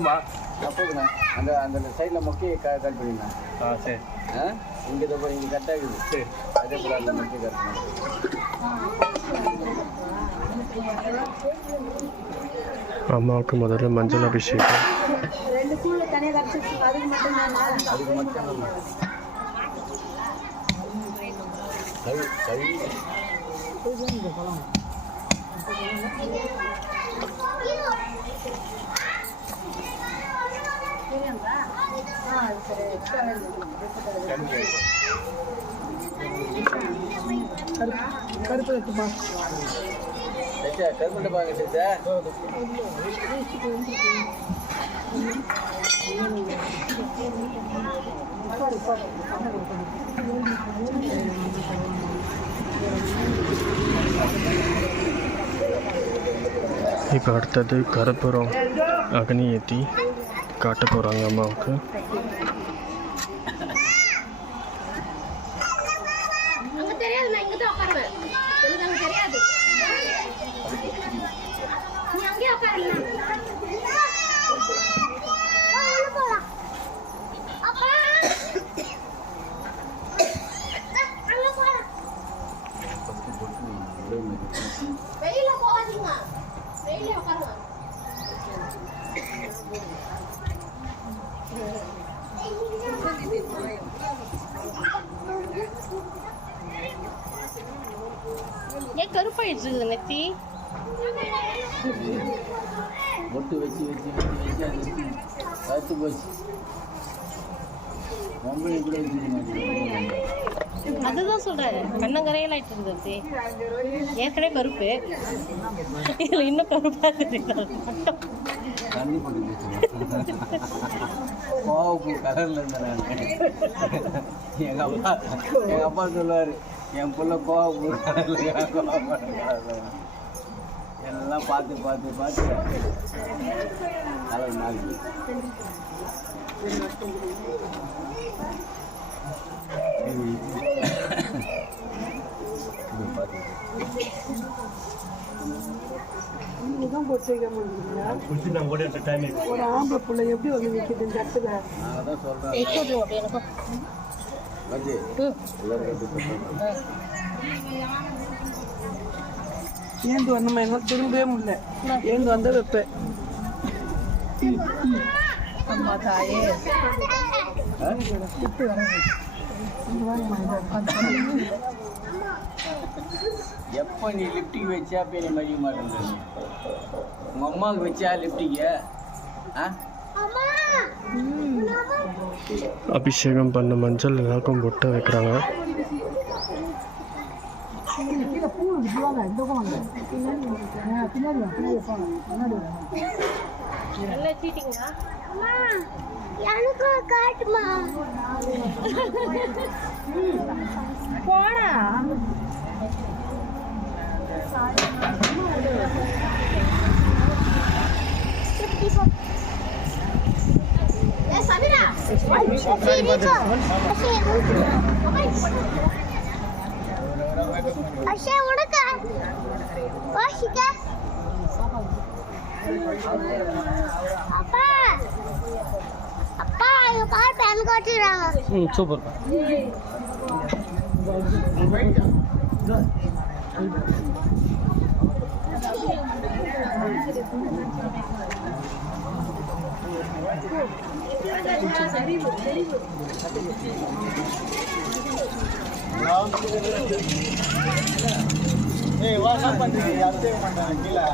போதுமா? போதுண்ணா. அந்த அந்த சைடில் மொக்கையை கட் பண்ணிண்ணா. சரி. இங்கே இதை போய் இங்கே கட் ஆகுது. சரி. அதே போல் அந்த மொக்கையை கட் பண்ணி. அம்மாவுக்கு முதல்ல மஞ்சள் அபிஷேகம். அதுக்கு மட்டும் கருப்பு எடுத்துப்பா. கருப்பு பாங்க சார். இப்போ அடுத்தது கருப்புரம் அக்னி ஏற்றி காட்ட போகிறாங்க அம்மாவுக்கு. ஏன் கருப்பாயிடுச்சு இருக்குது நெத்தி? மொட்டு வச்சு வச்சு வச்சு வச்சு அது கருத்து போச்சு. மொம்பளை கூட வச்சுருக்கேன். அதுதான் சொல்றாரு, கண்ணங்கரையில் ஆயிட்டு இருந்தது. ஏற்கனவே கருப்பு, இதில் இன்னும் கருப்பாக இருக்குது. தண்ணி போட்டு கோவப்பூ கலரில் இருந்தேன். எங்கள் அப்பா சொல்லுவார், என் பிள்ளை கோவப்பூ கலரில் எல்லாம் பார்த்து பார்த்து பார்த்து கலர் மாறி. இதுதான் போட்டு வைக்க முடியுங்களா? ஒரு ஆம்பளை பிள்ளை எப்படி வந்து நிற்கிது இந்த இடத்துல? நான் தான் சொல்கிறேன். ஏந்து வந்தோம்மா, என்னால் திரும்பவே முடியல. ஏந்து வந்த வைப்பேன். அம்மா தாயே எப்போ நீ லிப்டிக் வச்சா அப்போ நீ மதிக்க மாட்டேன். உங்கள் அம்மாவுக்கு வச்சா லிப்டிக்கு அபிஷேகம் பண்ண மஞ்சள் எல்லாருக்கும் பொட்டை வைக்கிறாங்க. போடா சூப்பர். ஏய் வா, என்ன பண்றீங்க? யாரும் செய்ய மாட்டாங்க கீழே.